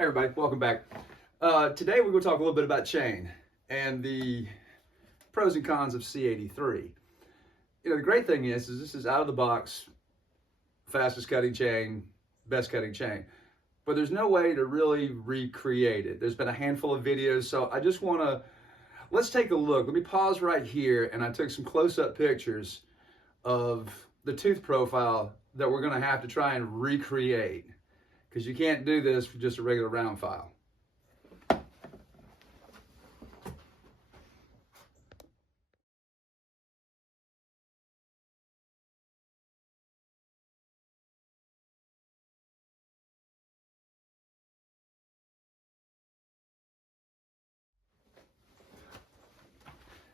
Hey everybody, welcome back. Today we're going to talk a little bit about chain and the pros and cons of C83. You know, the great thing is this is out of the box, fastest cutting chain, best cutting chain. But there's no way to really recreate it. There's been a handful of videos, so I just want to, let's take a look. Let me pause right here, and I took some close-up pictures of the tooth profile that we're going to have to try and recreate, because you can't do this with just a regular round file.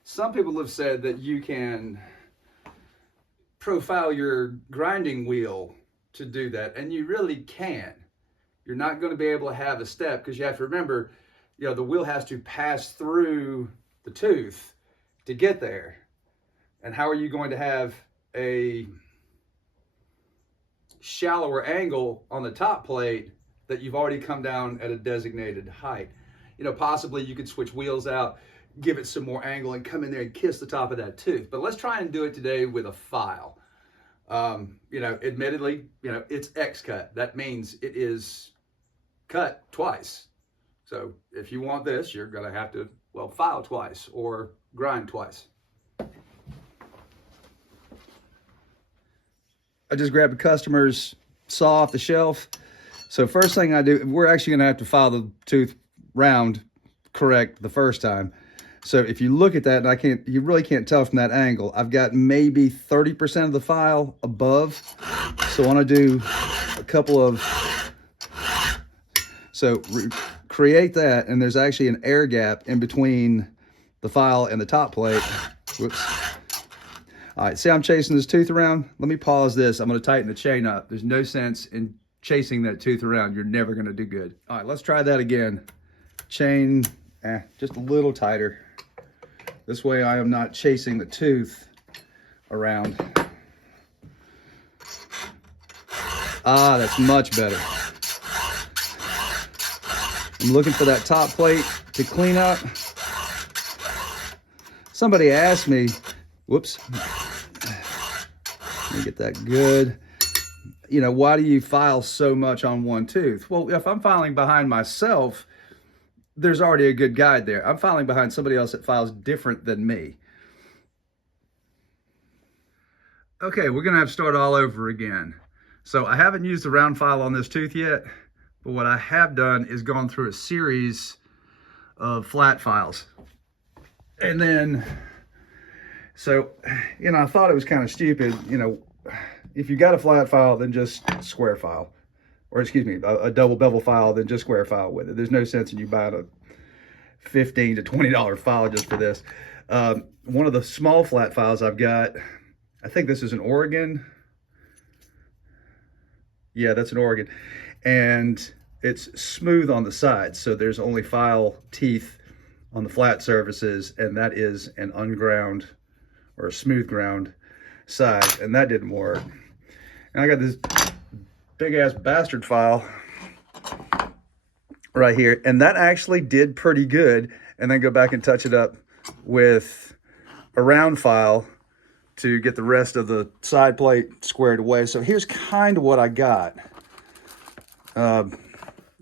Some people have said that you can profile your grinding wheel to do that, and you really can't. You're not going to be able to have a step, because you have to remember, you know, the wheel has to pass through the tooth to get there. And how are you going to have a shallower angle on the top plate that you've already come down at a designated height? You know, possibly you could switch wheels out, give it some more angle, and come in there and kiss the top of that tooth. But let's try and do it today with a file. You know, admittedly, you know, it's X cut. That means it is cut twice. So if you want this, you're going to have to, well, file twice or grind twice. I just grabbed a customer's saw off the shelf. So first thing I do, we're actually going to have to file the tooth round correct the first time. So if you look at that, and you really can't tell from that angle, I've got maybe 30% of the file above. So I want to do a couple of, so create that, and there's actually an air gap in between the file and the top plate. Whoops. All right, see, I'm chasing this tooth around. Let me pause this. I'm going to tighten the chain up. There's no sense in chasing that tooth around. You're never going to do good. All right, let's try that again. Chain just a little tighter. This way I am not chasing the tooth around. Ah, that's much better. I'm looking for that top plate to clean up. Somebody asked me, whoops, let me get that good. You know, why do you file so much on one tooth? Well, if I'm filing behind myself, there's already a good guide there. I'm filing behind somebody else that files different than me. Okay, we're gonna have to start all over again. So I haven't used the round file on this tooth yet, but what I have done is gone through a series of flat files. And then, so, you know, I thought it was kind of stupid, you know, if you got a flat file, then just square file. Or excuse me, a double bevel file, then just square file with it. There's no sense in you buying a $15 to $20 file just for this. One of the small flat files I've got, I think this is an Oregon. Yeah, that's an Oregon. And it's smooth on the sides, so there's only file teeth on the flat surfaces, and that is an unground or a smooth ground side, and that didn't work. And I got this big ass bastard file right here, and that actually did pretty good. And then go back and touch it up with a round file to get the rest of the side plate squared away. So here's kind of what I got.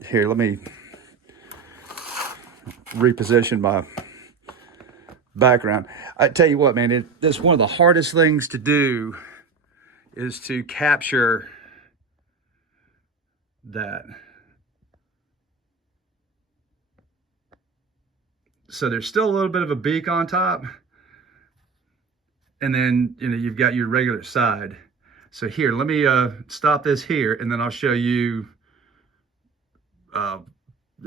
Here, let me reposition my background. I tell you what, man, this one of the hardest things to do is to capture that. So there's still a little bit of a beak on top, and then, you know, you've got your regular side. So here, let me stop this here, and then I'll show you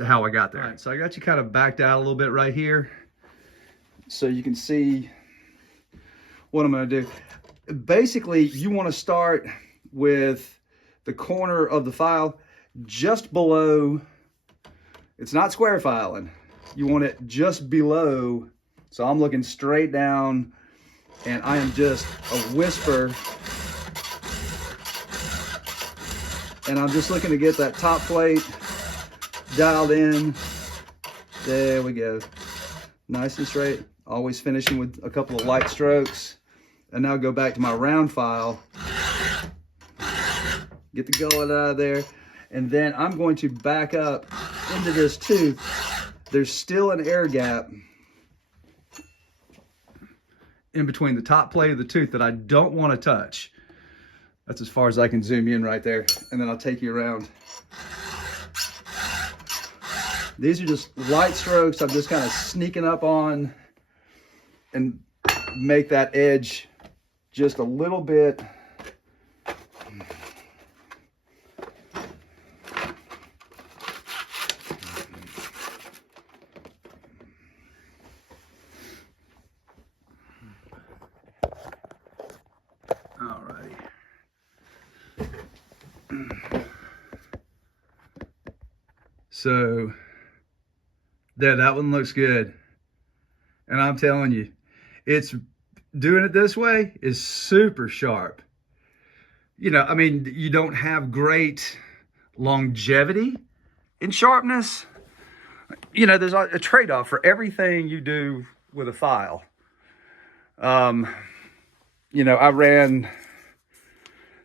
how I got there. All right, so I got you kind of backed out a little bit right here, so you can see what I'm going to do. Basically, you want to start with the corner of the file just below. It's not square filing. You want it just below. So I'm looking straight down, and I am just a whisper, and I'm just looking to get that top plate dialed in. There we go. Nice and straight. Always finishing with a couple of light strokes. And now go back to my round file. Get the gullet out of there. And then I'm going to back up into this tooth. There's still an air gap in between the top plate of the tooth that I don't want to touch. That's as far as I can zoom in right there. And then I'll take you around. These are just light strokes. I'm just kind of sneaking up on and make that edge just a little bit. So there, that one looks good. And I'm telling you, it's doing it this way is super sharp. You know, I mean, you don't have great longevity in sharpness. You know, there's a trade-off for everything you do with a file. You know, I ran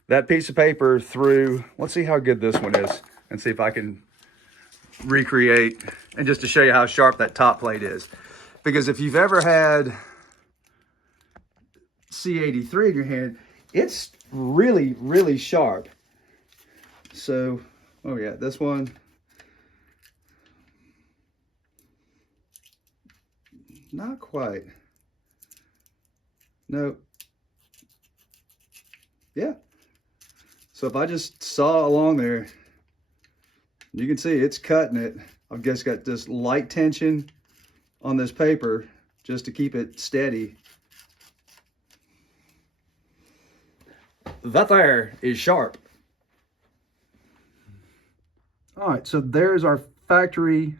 that piece of paper through, let's see how good this one is and see if I can recreate, and just to show you how sharp that top plate is. Because if you've ever had C83 in your hand, it's really, really sharp. So, oh yeah, this one. Not quite. No. Yeah. So if I just saw along there, you can see it's cutting it. I've just got this light tension on this paper just to keep it steady. That there is sharp. All right, so there's our factory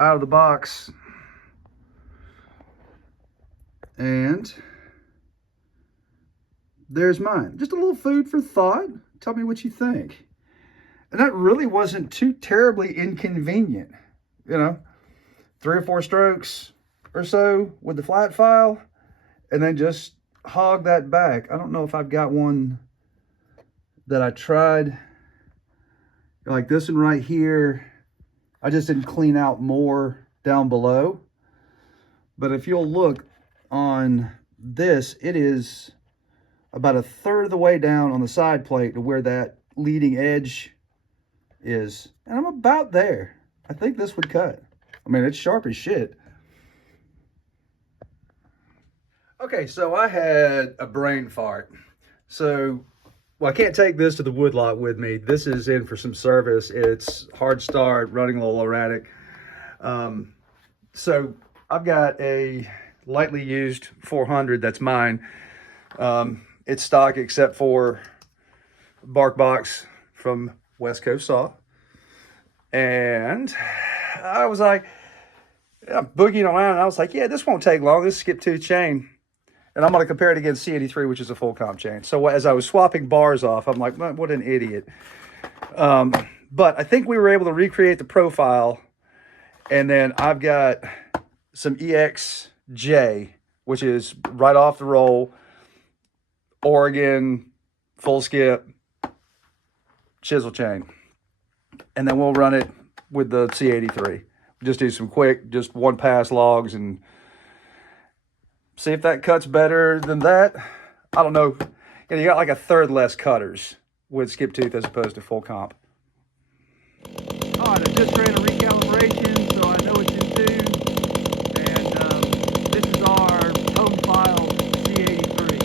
out of the box. And there's mine. Just a little food for thought. Tell me what you think. And that really wasn't too terribly inconvenient. You know, 3 or 4 strokes or so with the flat file, and then just hog that back. I don't know if I've got one that I tried like this one right here. I just didn't clean out more down below. But if you'll look on this, it is about 1/3 of the way down on the side plate to where that leading edge is. And I'm about there. I think this would cut. I mean, it's sharp as shit. Okay, so I had a brain fart. So, well, I can't take this to the woodlot with me. This is in for some service. It's hard start, running a little erratic. So I've got a lightly used 400 that's mine. It's stock except for bark box from West Coast Saw. And I was like, I'm boogieing around, and I was like, yeah, this won't take long. This is skip tooth chain. And I'm going to compare it against C83, which is a full comp chain. So as I was swapping bars off, I'm like, what an idiot. But I think we were able to recreate the profile. And then I've got some EXJ, which is right off the roll, Oregon, full skip, chisel chain. And then we'll run it with the C83. Just do some quick, just one pass logs and see if that cuts better than that. I don't know. You know, you got like 1/3 less cutters with skip tooth as opposed to full comp. All right, I just ran a recalibration, so I know it's in tune. And this is our home file C83.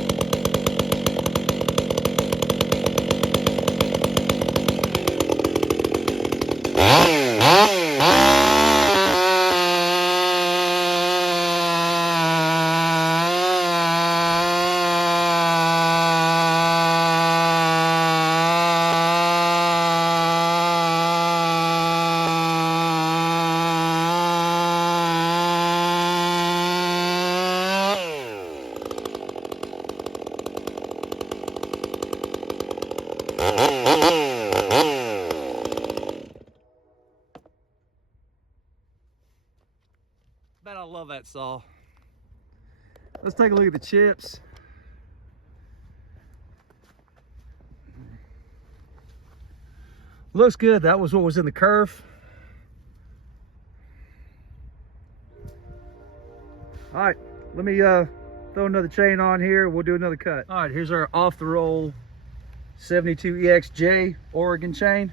that saw. Let's take a look at the chips. Looks good. That was what was in the curve. All right, let me throw another chain on here. We'll do another cut. All right, here's our off the roll 72 EXJ Oregon chain.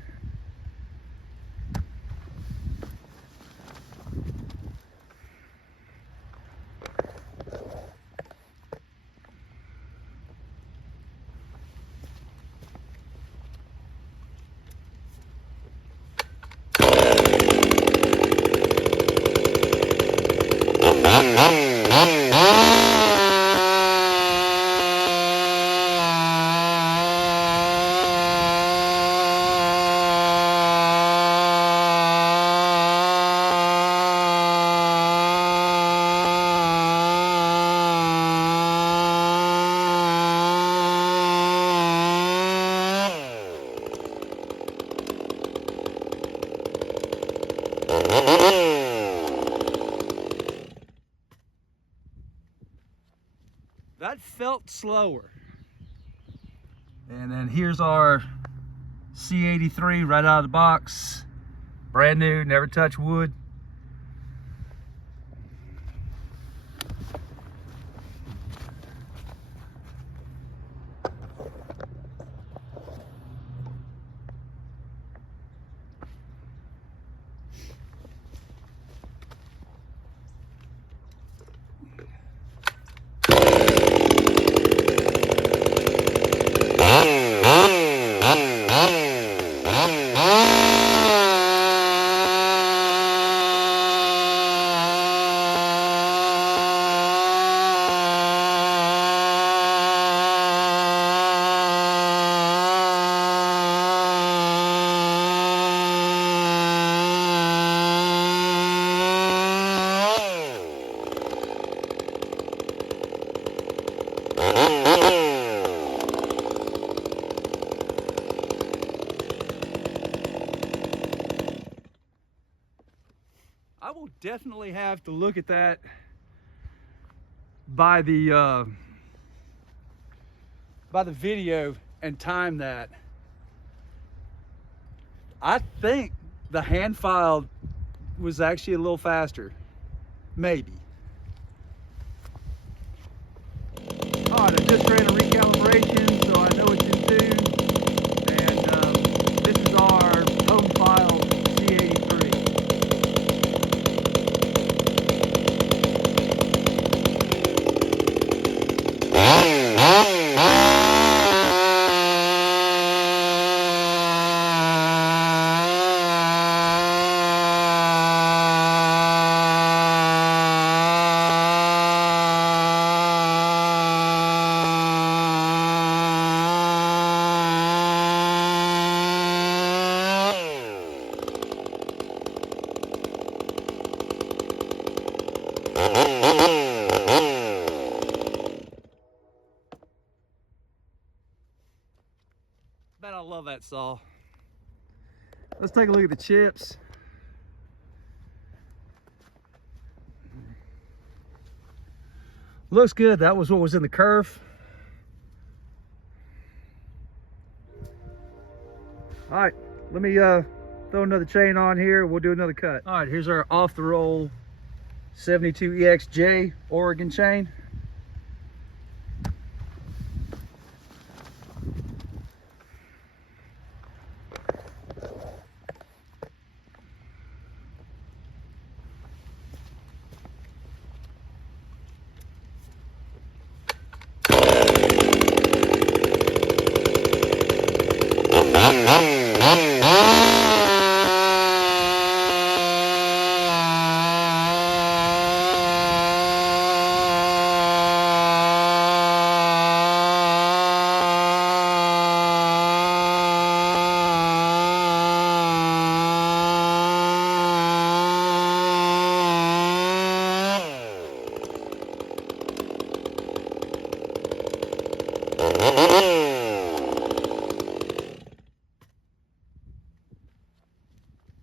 That felt slower. And then here's our C83 right out of the box. Brand new, never touched wood. I will definitely have to look at that by the video and time that. I think the hand file was actually a little faster, maybe. All right, I just ran a recalibration, so I know it's in tune, and this is our home file C83. Man, I love that saw. Let's take a look at the chips. Looks good. That was what was in the curve. All right, let me throw another chain on here. We'll do another cut. All right, here's our off the roll 72 EXJ Oregon chain.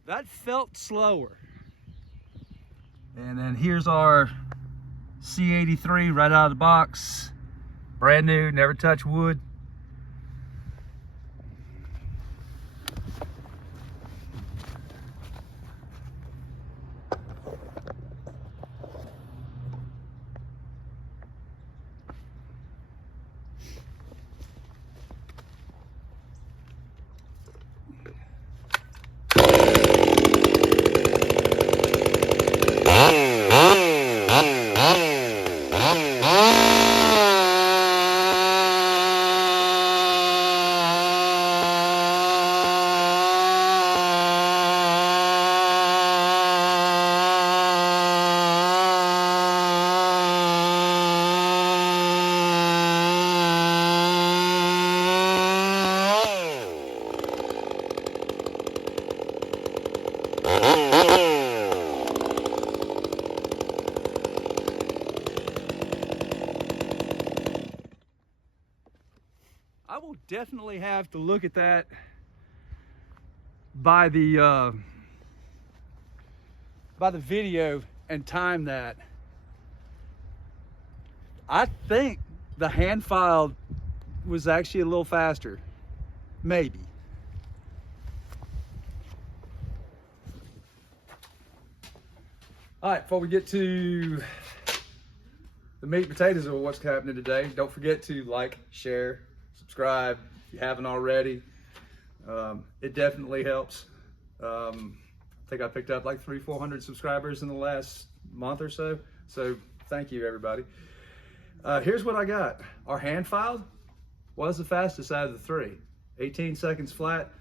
That felt slower. And then here's our C83 right out of the box. Brand new, never touched wood. I will definitely have to look at that by the video and time that. I think the hand file was actually a little faster, maybe. All right, before we get to the meat and potatoes of what's happening today, don't forget to like, share, subscribe if you haven't already. It definitely helps. I think I picked up like 300-400 subscribers in the last month or so. So thank you, everybody. Here's what I got. Our hand filed was the fastest out of the three. 18 seconds flat.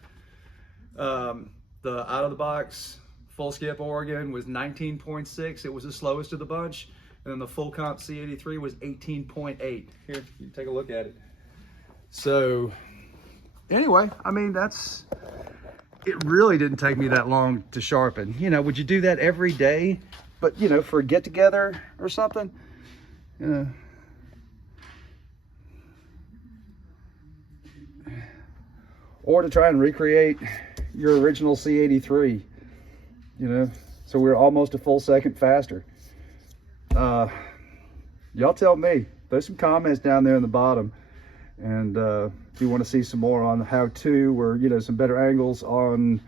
The out of the box full skip Oregon was 19.6. It was the slowest of the bunch. And then the full comp C83 was 18.8. Here, you can take a look at it. So anyway, I mean, it really didn't take me that long to sharpen. You know, would you do that every day? But, you know, for a get together or something, you know. Or to try and recreate your original C83, you know, so we're almost a full second faster. Y'all tell me, throw some comments down there in the bottom. And if you want to see some more on how-to, or, you know, some better angles on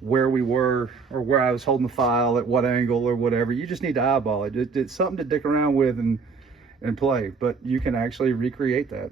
where we were or where I was holding the file at what angle or whatever, you just need to eyeball it. It's something to dick around with and play, but you can actually recreate that.